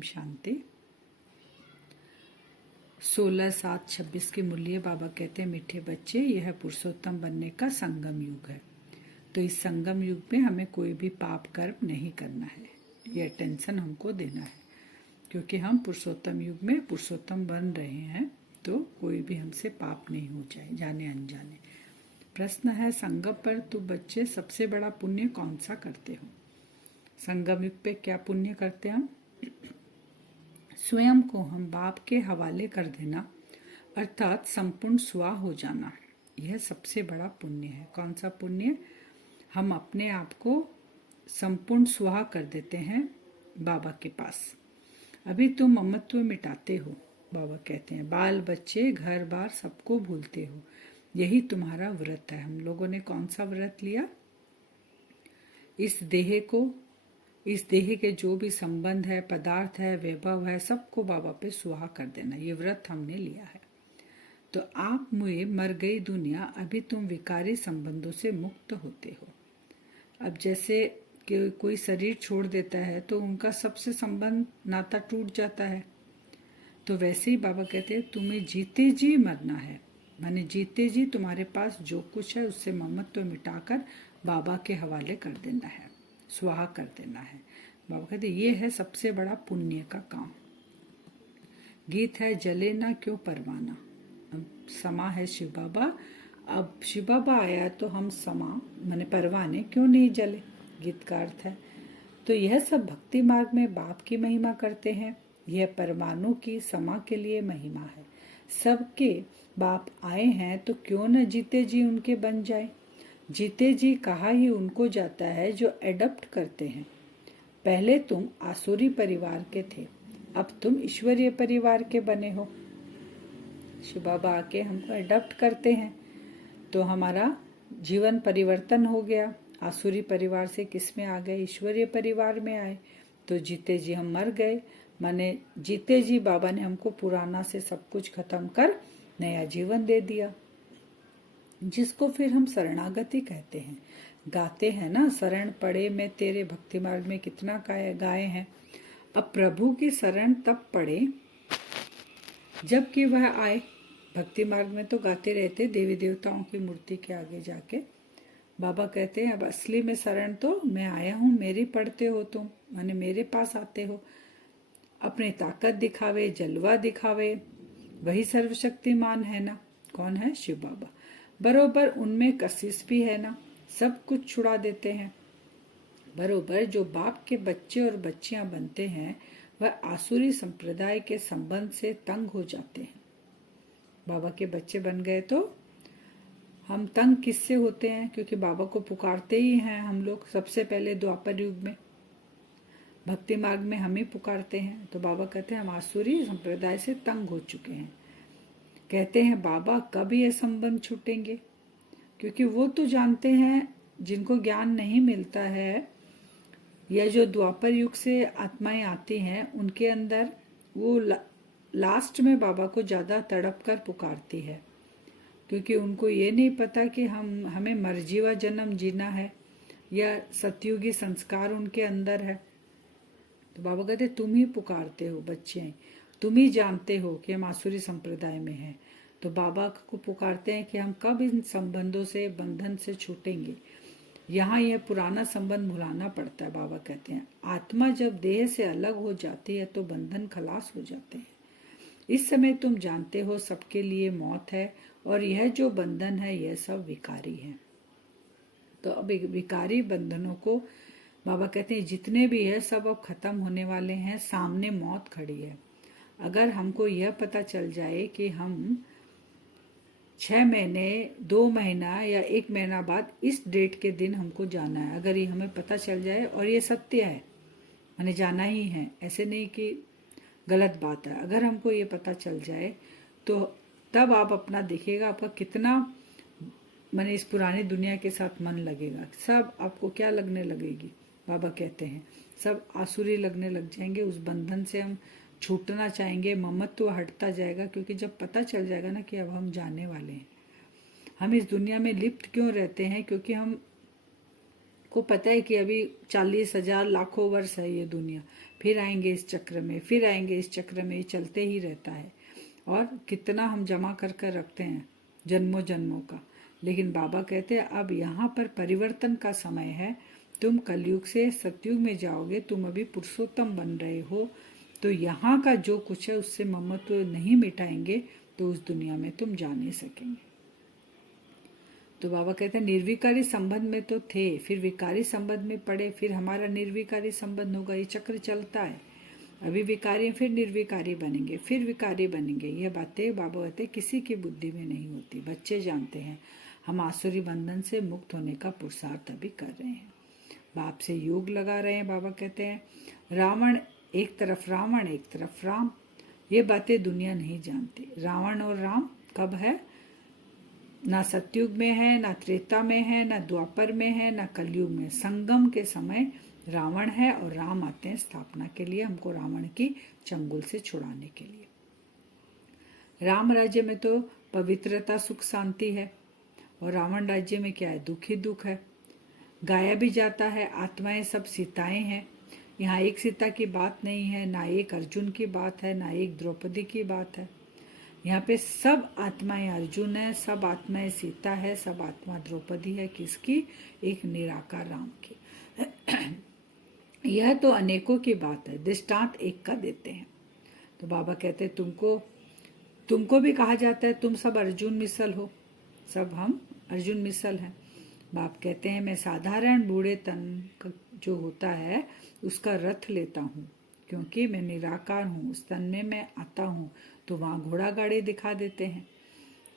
ओम शांति। 16/7/26 की मुरली। बाबा कहते हैं, मीठे बच्चे, यह पुरुषोत्तम बनने का संगम युग है। तो इस संगम युग में हमें कोई भी पाप कर्म नहीं करना है। यह टेंशन हमको देना है, क्योंकि हम पुरुषोत्तम युग में पुरुषोत्तम बन रहे हैं। तो कोई भी हमसे पाप नहीं हो जाए, जाने अनजाने। प्रश्न है, संगम पर तो बच्चे सबसे बड़ा पुण्य कौन सा करते हो? संगम युग पे क्या पुण्य करते हम? स्वयं को हम बाप के हवाले कर देना, अर्थात संपूर्ण स्वाह हो जाना, यह सबसे बड़ा पुण्य है। कौन सा पुण्य? हम अपने आप को संपूर्ण स्वाह कर देते हैं बाबा के पास। अभी तुम ममत्व मिटाते हो। बाबा कहते हैं, बाल बच्चे घर बार सबको भूलते हो, यही तुम्हारा व्रत है। हम लोगों ने कौन सा व्रत लिया? इस देह के जो भी संबंध है, पदार्थ है, वैभव है, सबको बाबा पे सुहा कर देना, ये व्रत हमने लिया है। तो आप मुझे मर गई दुनिया, अभी तुम विकारी संबंधों से मुक्त होते हो। अब जैसे कि कोई शरीर छोड़ देता है तो उनका सबसे संबंध, नाता टूट जाता है। तो वैसे ही बाबा कहते हैं, तुम्हें जीते जी मरना है। माने जीते जी तुम्हारे पास जो कुछ है उससे ममत्व मिटाकर बाबा के हवाले कर देना है, स्वाहा कर देना है। बाबा कहते ये है सबसे बड़ा पुण्य का काम। गीत है, जले ना क्यों परवाना। अब समा है शिव बाबा, अब शिव बाबा आया तो हम समा माने परवाने क्यों नहीं जले, गीत का अर्थ है। तो यह सब भक्ति मार्ग में बाप की महिमा करते हैं। यह परमाणु की समा के लिए महिमा है। सबके बाप आए हैं तो क्यों न जीते जी उनके बन जाए। जीते जी कहा ही उनको जाता है जो एडप्ट करते हैं। पहले तुम आसुरी परिवार के थे, अब तुम ईश्वरीय परिवार के बने हो। शिव बाबा आके हमको एडप्ट करते हैं तो हमारा जीवन परिवर्तन हो गया। आसुरी परिवार से किस में आ गए? ईश्वरीय परिवार में आए। तो जीते जी हम मर गए, माने जीते जी बाबा ने हमको पुराना से सब कुछ खत्म कर नया जीवन दे दिया, जिसको फिर हम शरणागति कहते हैं। गाते हैं ना, शरण पड़े मैं तेरे, भक्ति मार्ग में कितना गाए हैं। अब प्रभु की शरण तब पड़े जबकि वह आए। भक्ति मार्ग में तो गाते रहते देवी देवताओं की मूर्ति के आगे जाके। बाबा कहते हैं, अब असली में शरण तो मैं आया हूँ, मेरी पढ़ते हो तुम, माने मेरे पास आते हो। अपनी ताकत दिखावे, जलवा दिखावे, वही सर्वशक्तिमान है ना। कौन है? शिव बाबा। बरोबर उनमें कशिश भी है ना, सब कुछ छुड़ा देते हैं। बरोबर जो बाप के बच्चे और बच्चियां बनते हैं वह आसुरी संप्रदाय के संबंध से तंग हो जाते हैं। बाबा के बच्चे बन गए तो हम तंग किससे होते हैं? क्योंकि बाबा को पुकारते ही हैं हम लोग। सबसे पहले द्वापर युग में, भक्ति मार्ग में हम ही पुकारते हैं। तो बाबा कहते हैं हम आसुरी संप्रदाय से तंग हो चुके हैं। कहते हैं, बाबा कब ये संबंध छूटेंगे? क्योंकि वो तो जानते हैं, जिनको ज्ञान नहीं मिलता है, या जो द्वापर युग से आत्माएं आती हैं, उनके अंदर वो लास्ट में बाबा को ज्यादा तड़प कर पुकारती है। क्योंकि उनको ये नहीं पता कि हमें मरजीवा जन्म जीना है या सतयुगी संस्कार उनके अंदर है। तो बाबा कहते तुम ही पुकारते हो बच्चे, तुम ही जानते हो कि हम आसुरी संप्रदाय में हैं। तो बाबा को पुकारते हैं कि हम कब इन संबंधों से, बंधन से छूटेंगे। यहाँ यह पुराना संबंध भुलाना पड़ता है। बाबा कहते हैं, आत्मा जब देह से अलग हो जाती है तो बंधन खलास हो जाते हैं। इस समय तुम जानते हो सबके लिए मौत है, और यह जो बंधन है यह सब विकारी है। तो अब विकारी बंधनों को बाबा कहते हैं जितने भी है सब अब खत्म होने वाले हैं, सामने मौत खड़ी है। अगर हमको यह पता चल जाए कि हम 6 महीने, 2 महीना या 1 महीना बाद इस डेट के दिन हमको जाना है, अगर ये हमें पता चल जाए और ये सत्य है, मैंने जाना ही है, ऐसे नहीं कि गलत बात है, अगर हमको ये पता चल जाए तो तब आप अपना देखिएगा आपका कितना माने इस पुरानी दुनिया के साथ मन लगेगा। सब आपको क्या लगने लगेगी? बाबा कहते हैं सब आसुरी लगने लग जाएंगे। उस बंधन से हम छूटना चाहेंगे, ममत्व हटता जाएगा। क्योंकि जब पता चल जाएगा ना कि अब हम जाने वाले हैं, हम इस दुनिया में लिप्त क्यों रहते हैं? क्योंकि हम को पता है कि अभी 40,000 लाखों वर्ष है ये दुनिया, फिर आएंगे इस चक्र में, फिर आएंगे इस चक्र में, ये चलते ही रहता है। और कितना हम जमा कर कर रखते हैं जन्मों जन्मों का। लेकिन बाबा कहते हैं अब यहाँ पर परिवर्तन का समय है, तुम कलयुग से सतयुग में जाओगे, तुम अभी पुरुषोत्तम बन रहे हो, तो यहाँ का जो कुछ है उससे ममत्व नहीं मिटाएंगे तो उस दुनिया में तुम जा नहीं सकेंगे। तो बाबा कहते हैं निर्विकारी संबंध में तो थे, फिर विकारी संबंध में पड़े, फिर हमारा निर्विकारी संबंध होगा, ये चक्र चलता है। अभी विकारी फिर निर्विकारी बनेंगे, फिर विकारी बनेंगे। ये बातें बाबा कहते किसी की बुद्धि में नहीं होती, बच्चे जानते हैं। हम आसुरी बंधन से मुक्त होने का पुरुषार्थ अभी कर रहे हैं, बाप से योग लगा रहे हैं। बाबा कहते हैं रावण एक तरफ राम, ये बातें दुनिया नहीं जानती। रावण और राम कब है? ना सतयुग में है, ना त्रेता में है, ना द्वापर में है, ना कलयुग में। संगम के समय रावण है और राम आते हैं स्थापना के लिए, हमको रावण की चंगुल से छुड़ाने के लिए। राम राज्य में तो पवित्रता सुख शांति है, और रावण राज्य में क्या है? दुख ही दुख है। गाया भी जाता है, आत्माएं सब सीताएं हैं। यहाँ एक सीता की बात नहीं है, ना एक अर्जुन की बात है, ना एक द्रौपदी की बात है। यहाँ पे सब आत्माएं अर्जुन है, सब आत्माएं सीता है, सब आत्मा द्रौपदी है। किसकी? एक निराकार राम की। यह तो अनेकों की बात है, दृष्टांत एक का देते हैं। तो बाबा कहते हैं तुमको भी कहा जाता है तुम सब अर्जुन मिसल हो, सब हम अर्जुन मिसल हैं। बाप कहते हैं मैं साधारण बूढ़े तन जो होता है उसका रथ लेता हूँ, क्योंकि मैं निराकार हूँ। उस तन में मैं आता हूँ तो वहाँ घोड़ा गाड़ी दिखा देते हैं।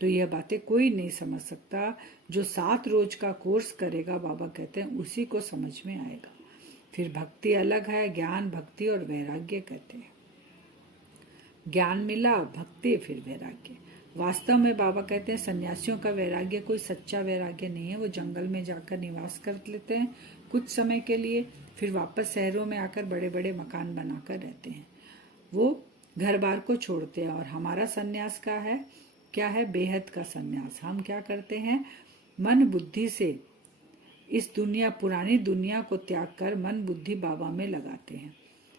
तो यह बातें कोई नहीं समझ सकता, जो 7 रोज का कोर्स करेगा बाबा कहते हैं उसी को समझ में आएगा। फिर भक्ति अलग है, ज्ञान भक्ति और वैराग्य कहते हैं। ज्ञान मिला, भक्ति, फिर वैराग्य। वास्तव में बाबा कहते हैं सन्यासियों का वैराग्य कोई सच्चा वैराग्य नहीं है। वो जंगल में जाकर निवास कर लेते हैं कुछ समय के लिए, फिर वापस शहरों में आकर बड़े बड़े मकान बनाकर रहते हैं। वो घर बार को छोड़ते हैं। और हमारा सन्यास का है क्या है? बेहद का सन्यास। हम क्या करते हैं? मन बुद्धि से इस दुनिया, पुरानी दुनिया को त्याग कर मन बुद्धि बाबा में लगाते हैं।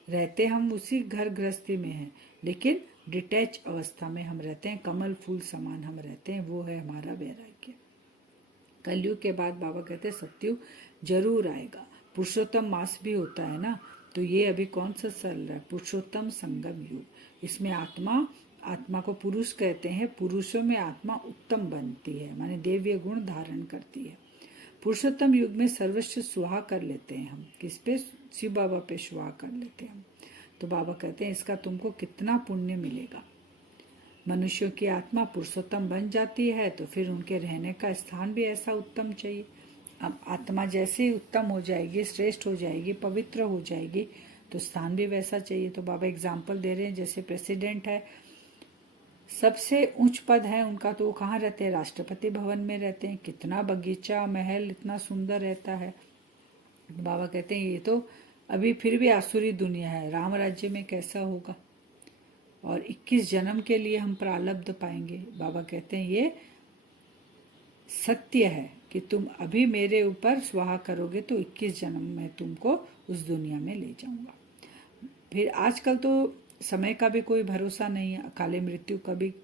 रहते हम उसी घर गृहस्थी में हैं, लेकिन डिटैच अवस्था में हम रहते हैं, कमल फूल समान हम रहते हैं। वो है हमारा वैराग्य। कलयुग के बाद बाबा कहते हैं सतयुग जरूर आएगा। पुरुषोत्तम मास भी होता है ना, तो ये अभी कौन सा चल रहा है? पुरुषोत्तम संगम युग। इसमें आत्मा को पुरुष कहते हैं। पुरुषों में आत्मा उत्तम बनती है, माने देव्य गुण धारण करती है। पुरुषोत्तम युग में सर्वस्व सुहा कर लेते हैं हम। किस पे? शिव बाबा पे सुहा कर लेते हैं हम। तो बाबा कहते हैं इसका तुमको कितना पुण्य मिलेगा। मनुष्यों की आत्मा पुरुषोत्तम बन जाती है तो फिर उनके रहने का स्थान भी ऐसा उत्तम चाहिए। अब आत्मा जैसे ही उत्तम हो जाएगी, श्रेष्ठ हो जाएगी, पवित्र हो जाएगी, तो स्थान भी वैसा चाहिए। तो बाबा एग्जाम्पल दे रहे हैं, जैसे प्रेसिडेंट है, सबसे उच्च पद है उनका, तो वो कहाँ रहते हैं? राष्ट्रपति भवन में रहते हैं। कितना बगीचा महल इतना सुंदर रहता है। बाबा कहते हैं ये तो अभी फिर भी आसुरी दुनिया है, राम राज्य में कैसा होगा? और 21 जन्म के लिए हम प्रारब्ध पाएंगे। बाबा कहते हैं ये सत्य है कि तुम अभी मेरे ऊपर स्वाहा करोगे तो 21 जन्म में तुमको उस दुनिया में ले जाऊंगा। फिर आजकल तो समय का भी कोई भरोसा नहीं है, अकाले मृत्यु कभी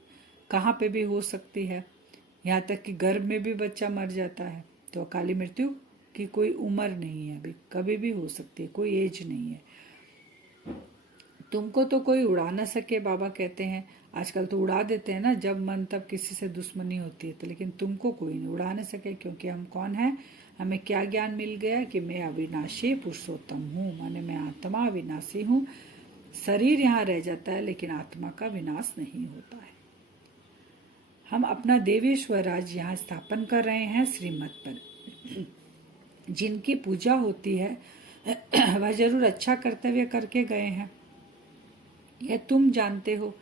कहाँ पे भी हो सकती है। यहाँ तक कि गर्भ में भी बच्चा मर जाता है। तो अकाली मृत्यु की कोई उम्र नहीं है, अभी कभी भी हो सकती है, कोई एज नहीं है। तुमको तो कोई उड़ा ना सके। बाबा कहते हैं आजकल तो उड़ा देते हैं ना, जब मन तब किसी से दुश्मनी होती है, तो लेकिन तुमको कोई नहीं उड़ा ना सके, क्योंकि हम कौन है? हमें क्या ज्ञान मिल गया कि मैं अविनाशी पुरुषोत्तम हूँ, माने मैं आत्मा अविनाशी हूँ। शरीर यहाँ रह जाता है लेकिन आत्मा का विनाश नहीं होता है। हम अपना देवी स्वराज यहाँ स्थापन कर रहे हैं श्रीमत पर। जिनकी पूजा होती है वह जरूर अच्छा कर्तव्य करके गए हैं, यह तुम जानते हो।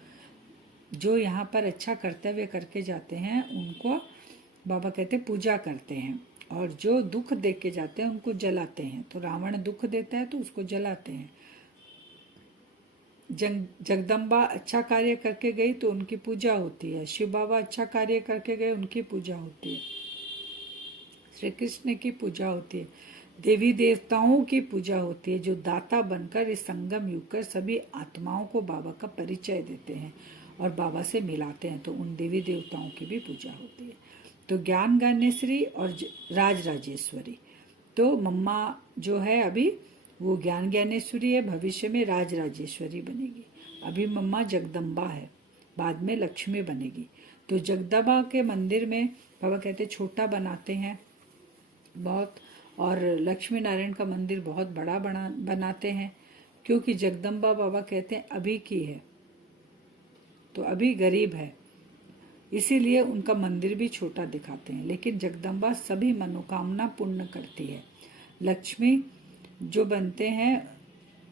जो यहाँ पर अच्छा कर्तव्य करके जाते हैं उनको बाबा कहते पूजा करते हैं, और जो दुख दे के जाते हैं उनको जलाते हैं। तो रावण दुख देता है तो उसको जलाते हैं। जगदम्बा अच्छा कार्य करके गई तो उनकी पूजा होती है। शिव बाबा अच्छा कार्य करके गए, उनकी पूजा होती है। श्री कृष्ण की पूजा होती है। देवी देवताओं की पूजा होती है जो दाता बनकर इस संगम युग कर सभी आत्माओं को बाबा का परिचय देते हैं और बाबा से मिलाते हैं, तो उन देवी देवताओं की भी पूजा होती है। तो ज्ञान ज्ञानेश्वरी और राज राजेश्वरी, तो मम्मा जो है अभी वो ज्ञान ज्ञानेश्वरी है, भविष्य में राज राजेश्वरी बनेगी। अभी मम्मा जगदम्बा है, बाद में लक्ष्मी बनेगी। तो जगदम्बा के मंदिर में बाबा कहते छोटा बनाते हैं बहुत, और लक्ष्मी नारायण का मंदिर बहुत बड़ा बनाते हैं, क्योंकि जगदम्बा बाबा कहते हैं अभी की है, तो अभी गरीब है, इसीलिए उनका मंदिर भी छोटा दिखाते हैं। लेकिन जगदम्बा सभी मनोकामना पूर्ण करती है। लक्ष्मी जो बनते हैं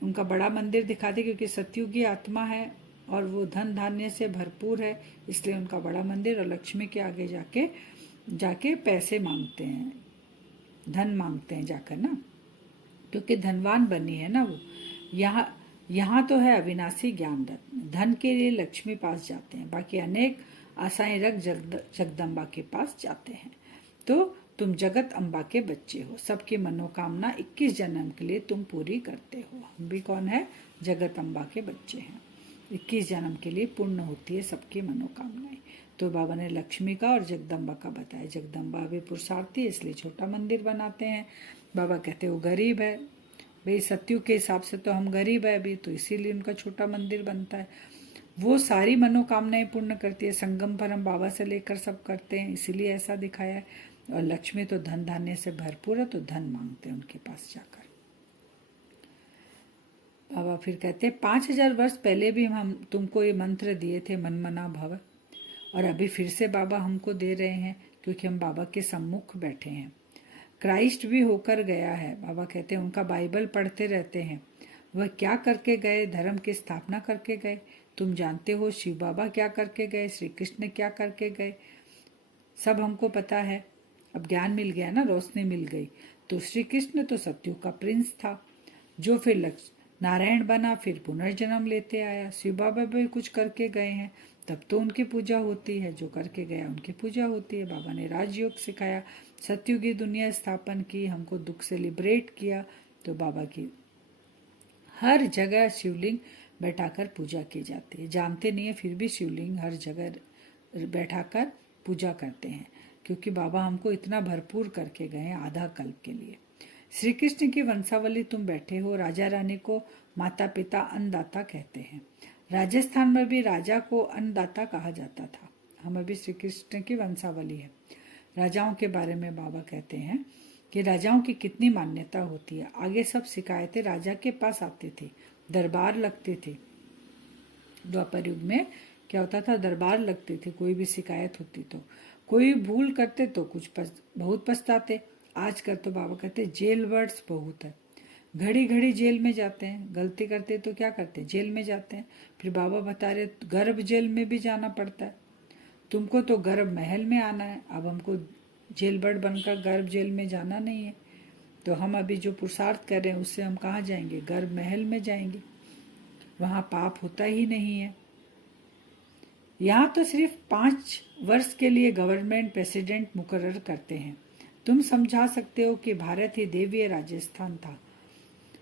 उनका बड़ा मंदिर दिखाते, क्योंकि सतयुगी आत्मा है और वो धन धान्य से भरपूर है, इसलिए उनका बड़ा मंदिर। और लक्ष्मी के आगे जाके जाके पैसे मांगते हैं, धन मांगते हैं जाकर ना, क्योंकि धनवान बनी है ना वो। यहाँ तो है अविनाशी ज्ञान रत्न, धन के लिए लक्ष्मी पास जाते हैं, बाकी अनेक आशाएं रख जगदम्बा के पास जाते हैं। तो तुम जगत अम्बा के बच्चे हो, सबकी मनोकामना 21 जन्म के लिए तुम पूरी करते हो। हम भी कौन है? जगत अम्बा के बच्चे हैं। 21 जन्म के लिए पूर्ण होती है सबकी मनोकामनाएं। तो बाबा ने लक्ष्मी का और जगदम्बा का बताया। जगदम्बा अभी पुरुषार्थी है, इसलिए छोटा मंदिर बनाते हैं। बाबा कहते वो गरीब है, भाई सत्यु के हिसाब से तो हम गरीब है अभी, तो इसीलिए उनका छोटा मंदिर बनता है। वो सारी मनोकामनाएं पूर्ण करती है, संगम पर हम बाबा से लेकर सब करते हैं, इसीलिए ऐसा दिखाया है। और लक्ष्मी तो धन धान्य से भरपूर है, तो धन मांगते हैं उनके पास जाकर। बाबा फिर कहते 5000 वर्ष पहले भी हम तुमको ये मंत्र दिए थे, मनमना भव, और अभी फिर से बाबा हमको दे रहे हैं, क्योंकि हम बाबा के सम्मुख बैठे हैं। क्राइस्ट भी होकर गया है, बाबा कहते हैं उनका बाइबल पढ़ते रहते हैं। वह क्या करके गए? धर्म की स्थापना करके गए। तुम जानते हो शिव बाबा क्या करके गए, श्री कृष्ण क्या करके गए, सब हमको पता है। अब ज्ञान मिल गया ना, रोशनी मिल गई। तो श्री कृष्ण तो सतयुग का प्रिंस था, जो फिर नारायण बना, फिर पुनर्जन्म लेते आया। शिव बाबा भी कुछ करके गए हैं, तब तो उनकी पूजा होती है। जो करके गया उनकी पूजा होती है। बाबा ने राजयोग सिखाया, सतयुगी दुनिया स्थापन की, हमको दुख से लिबरेट किया। तो बाबा की हर जगह शिवलिंग बैठाकर पूजा की जाती है। जानते नहीं है, फिर भी शिवलिंग हर जगह बैठाकर पूजा करते हैं, क्योंकि बाबा हमको इतना भरपूर करके गए आधा कल्प के लिए। श्री कृष्ण की वंशावली तुम बैठे हो। राजा रानी को माता पिता अन्नदाता कहते हैं। राजस्थान में भी राजा को अन्नदाता कहा जाता था। हम अभी श्री कृष्ण की वंशावली है। राजाओं के बारे में बाबा कहते हैं कि राजाओं की कितनी मान्यता होती है। आगे सब शिकायतें राजा के पास आती थी, दरबार लगते थे। द्वापर युग में क्या होता था? दरबार लगते थे। कोई भी शिकायत होती तो, कोई भूल करते तो बहुत पछताते। आजकल तो बाबा कहते जेल वर्ड्स बहुत है, घड़ी घड़ी जेल में जाते हैं। गलती करते तो क्या करते? जेल में जाते हैं। फिर बाबा बता रहे गर्भ जेल में भी जाना पड़ता है। तुमको तो गर्भ महल में आना है, अब हमको जेल बर्ड बनकर गर्भ जेल में जाना नहीं है। तो हम अभी जो पुरुषार्थ कर रहे हैं उससे हम कहाँ जाएंगे? गर्भ महल में जाएंगे, वहाँ पाप होता ही नहीं है। यहाँ तो सिर्फ 5 वर्ष के लिए गवर्नमेंट प्रेसिडेंट मुकर्रर करते हैं। तुम समझा सकते हो कि भारत ही देवीय राजस्थान था।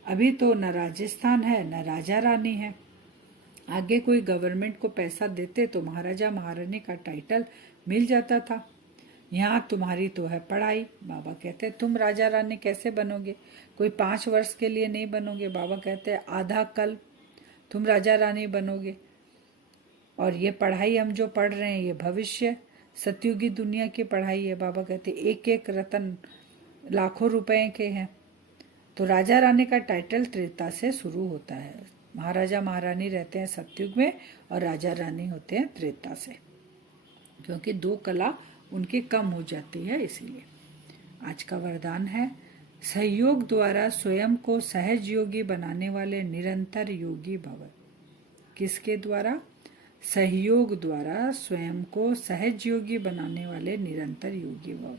अभी तो न राजस्थान है न राजा रानी है। आगे कोई गवर्नमेंट को पैसा देते तो महाराजा महारानी का टाइटल मिल जाता था। यहाँ तुम्हारी तो है पढ़ाई। बाबा कहते हैं तुम राजा रानी कैसे बनोगे? कोई 5 वर्ष के लिए नहीं बनोगे। बाबा कहते हैं आधा कल तुम राजा रानी बनोगे। और ये पढ़ाई हम जो पढ़ रहे हैं ये भविष्य सतयुगी दुनिया की पढ़ाई है। बाबा कहते एक एक रतन लाखों रुपए के हैं। तो राजा रानी का टाइटल त्रेता से शुरू होता है। महाराजा महारानी रहते हैं सतयुग में और राजा रानी होते हैं त्रेता से, क्योंकि 2 कला उनकी कम हो जाती है। इसीलिए आज का वरदान है सहयोग द्वारा स्वयं को सहज योगी बनाने वाले निरंतर योगी भव। किसके द्वारा? सहयोग द्वारा स्वयं को सहज योगी बनाने वाले निरंतर योगी भव।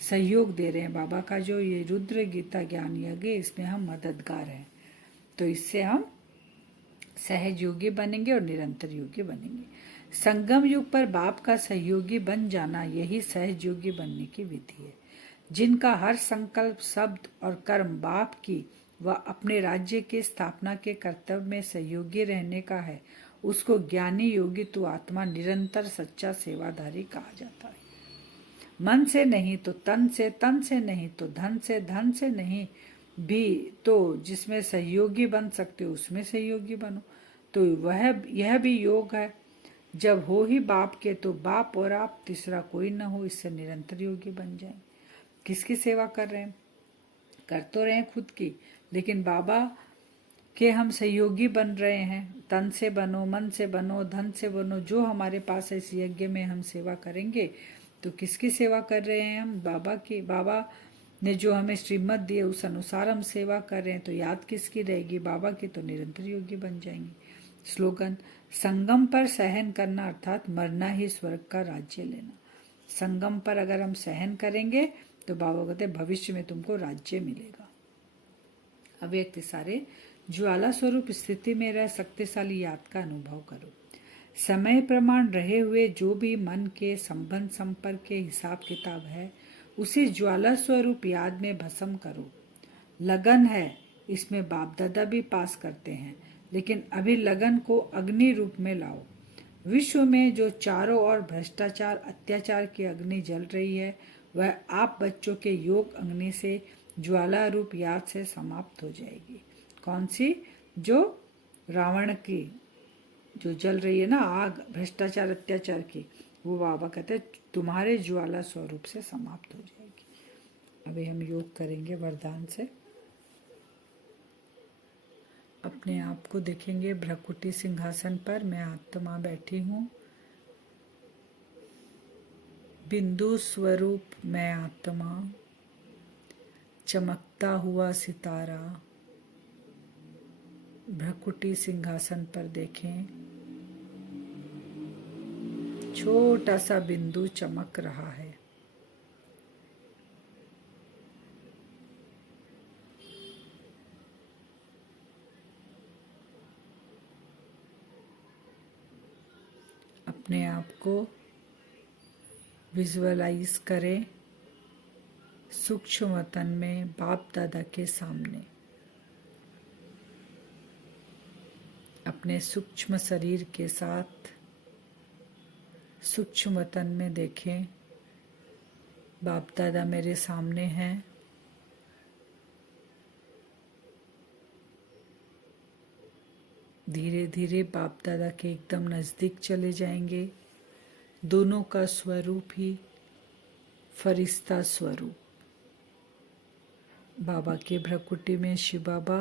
सहयोग दे रहे हैं बाबा का जो ये रुद्र गीता ज्ञान यज्ञ, इसमें हम मददगार हैं। तो इससे हम सहज योगी बनेंगे और निरंतर योगी बनेंगे। संगम युग पर बाप का सहयोगी बन जाना, यही सहज योगी बनने की विधि है। जिनका हर संकल्प, शब्द और कर्म बाप की व अपने राज्य के स्थापना के कर्तव्य में सहयोगी रहने का है, उसको ज्ञानी योगी तो आत्मा निरंतर सच्चा सेवाधारी कहा जाता है। मन से नहीं तो तन से, तन से नहीं तो धन से, धन से नहीं भी तो जिसमें सहयोगी बन सकते हो उसमें सहयोगी बनो। तो यह भी योग है। जब हो ही बाप के तो बाप और आप, तीसरा कोई न हो, इससे निरंतर योगी बन जाए। किसकी सेवा कर रहे हैं? कर तो रहे हैं खुद की, लेकिन बाबा के हम सहयोगी बन रहे हैं। तन से बनो, मन से बनो, धन से बनो, जो हमारे पास है। इस यज्ञ में हम सेवा करेंगे तो किसकी सेवा कर रहे हैं हम? बाबा की। बाबा ने जो हमें श्रीमत दी है उस अनुसार हम सेवा कर रहे हैं, तो याद किसकी रहेगी? बाबा की। तो निरंतर योगी बन जाएंगे। स्लोगन: संगम पर सहन करना अर्थात मरना ही स्वर्ग का राज्य लेना। संगम पर अगर हम सहन करेंगे तो बाबा कहते भविष्य में तुमको राज्य मिलेगा। अव्यक्त सारे ज्वाला स्वरूप स्थिति में रह शक्तिशाली याद का अनुभव करो। समय प्रमाण रहे हुए जो भी मन के संबंध संपर्क के हिसाब किताब है उसे ज्वाला स्वरूप याद में भस्म करो। लगन है, इसमें बाप दादा भी पास करते हैं, लेकिन अभी लगन को अग्नि रूप में लाओ। विश्व में जो चारों ओर भ्रष्टाचार अत्याचार की अग्नि जल रही है वह आप बच्चों के योग अग्नि से ज्वाला रूप याद से समाप्त हो जाएगी। कौन सी? जो रावण की जो जल रही है ना आग, भ्रष्टाचार अत्याचार की, वो बाबा कहते हैं तुम्हारे ज्वाला स्वरूप से समाप्त हो जाएगी। अभी हम योग करेंगे वरदान से। अपने आप को देखेंगे भ्रकुटी सिंहासन पर, मैं आत्मा बैठी हूँ। बिंदु स्वरूप मैं आत्मा, चमकता हुआ सितारा। भ्रकुटी सिंहासन पर देखें, छोटा सा बिंदु चमक रहा है। अपने आप को विजुअलाइज करें सूक्ष्म वतन में बाप दादा के सामने। अपने सूक्ष्म शरीर के साथ सूक्ष्म वतन में देखें बाप दादा मेरे सामने हैं। धीरे धीरे बाप दादा के एकदम नज़दीक चले जाएंगे। दोनों का स्वरूप ही फरिश्ता स्वरूप। बाबा के भ्रकुटी में शिव बाबा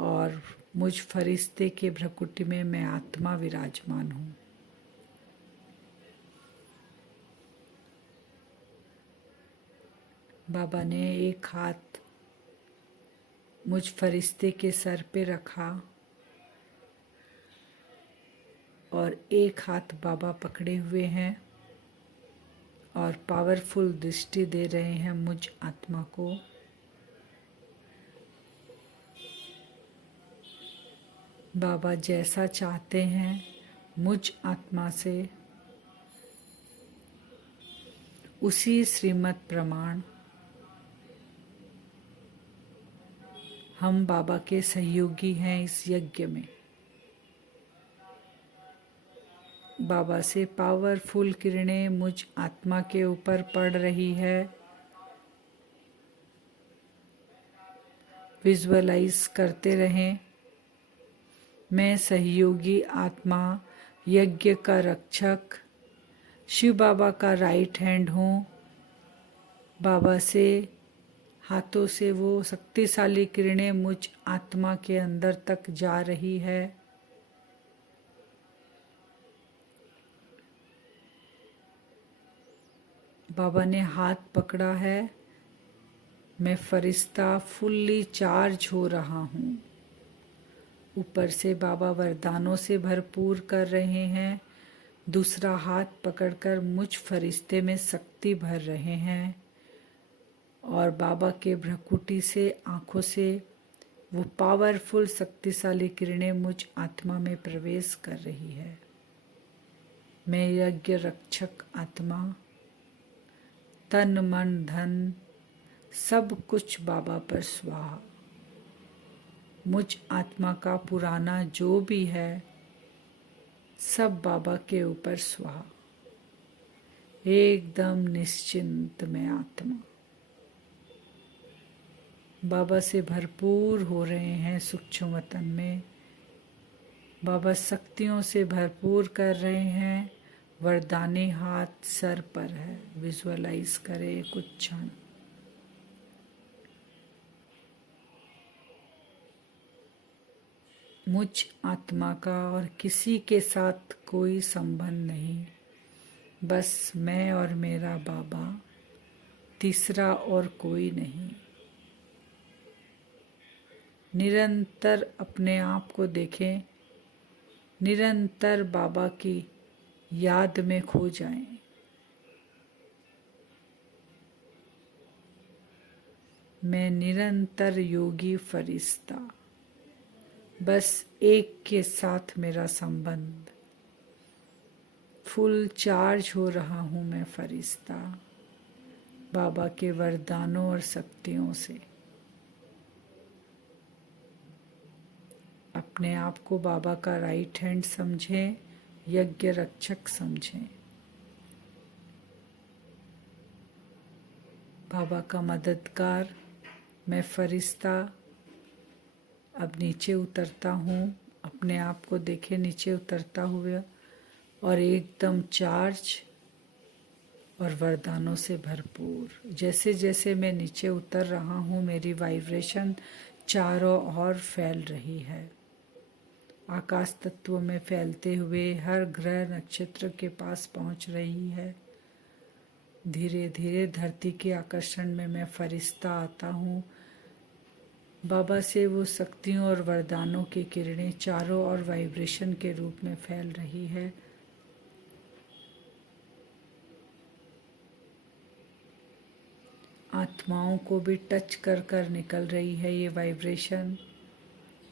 और मुझ फरिश्ते के भ्रकुटी में मैं आत्मा विराजमान हूँ। बाबा ने एक हाथ मुझ फरिश्ते के सर पे रखा और एक हाथ बाबा पकड़े हुए हैं और पावरफुल दृष्टि दे रहे हैं मुझ आत्मा को। बाबा जैसा चाहते हैं मुझ आत्मा से उसी श्रीमत प्रमाण हम बाबा के सहयोगी हैं इस यज्ञ में। बाबा से पावरफुल किरणें मुझ आत्मा के ऊपर पड़ रही है। विजुअलाइज करते रहें मैं सहयोगी आत्मा, यज्ञ का रक्षक, शिव बाबा का राइट हैंड हूँ। बाबा से हाथों से वो शक्तिशाली किरणें मुझ आत्मा के अंदर तक जा रही है। बाबा ने हाथ पकड़ा है, मैं फरिश्ता फुल्ली चार्ज हो रहा हूँ। ऊपर से बाबा वरदानों से भरपूर कर रहे हैं। दूसरा हाथ पकड़कर मुझ फरिश्ते में शक्ति भर रहे हैं और बाबा के भ्रकुटी से आँखों से वो पावरफुल शक्तिशाली किरणें मुझ आत्मा में प्रवेश कर रही है। मैं यज्ञ रक्षक आत्मा तन मन धन सब कुछ बाबा पर स्वाहा। मुझ आत्मा का पुराना जो भी है सब बाबा के ऊपर स्वाहा। एकदम निश्चिंत में आत्मा बाबा से भरपूर हो रहे हैं। सूक्ष्म वतन में बाबा शक्तियों से भरपूर कर रहे हैं। वरदानी हाथ सर पर है। विजुअलाइज करें कुछ क्षण। मुझ आत्मा का और किसी के साथ कोई संबंध नहीं, बस मैं और मेरा बाबा, तीसरा और कोई नहीं। निरंतर अपने आप को देखें, निरंतर बाबा की याद में खो जाएं। मैं निरंतर योगी फरिश्ता, बस एक के साथ मेरा संबंध। फुल चार्ज हो रहा हूँ मैं फरिश्ता बाबा के वरदानों और शक्तियों से। अपने आप को बाबा का राइट हैंड समझें, यज्ञ रक्षक समझें। बाबा का मददगार मैं फरिश्ता अब नीचे उतरता हूँ। अपने आप को देखे नीचे उतरता हुआ और एकदम चार्ज और वरदानों से भरपूर। जैसे जैसे मैं नीचे उतर रहा हूँ मेरी वाइब्रेशन चारों ओर फैल रही है। आकाश तत्व में फैलते हुए हर ग्रह नक्षत्र के पास पहुँच रही है। धीरे धीरे धरती के आकर्षण में मैं फरिश्ता आता हूँ। बाबा से वो शक्तियों और वरदानों की किरणें चारों ओर वाइब्रेशन के रूप में फैल रही है। आत्माओं को भी टच कर कर निकल रही है ये वाइब्रेशन।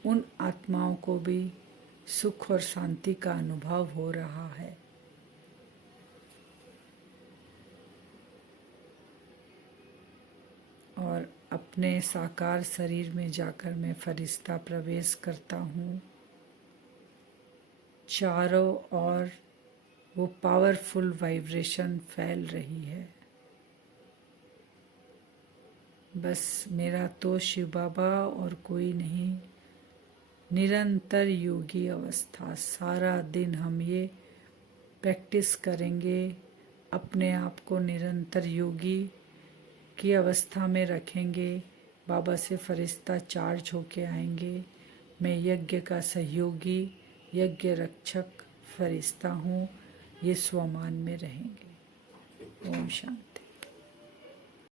उन आत्माओं को भी सुख और शांति का अनुभव हो रहा है। और अपने साकार शरीर में जाकर मैं फरिश्ता प्रवेश करता हूँ। चारों ओर वो पावरफुल वाइब्रेशन फैल रही है। बस मेरा तो शिव बाबा और कोई नहीं। निरंतर योगी अवस्था। सारा दिन हम ये प्रैक्टिस करेंगे। अपने आप को निरंतर योगी की अवस्था में रखेंगे। बाबा से फरिश्ता चार्ज होके आएंगे। मैं यज्ञ का सहयोगी, यज्ञ रक्षक फरिश्ता हूँ। ये स्वमान में रहेंगे। ओम शांति।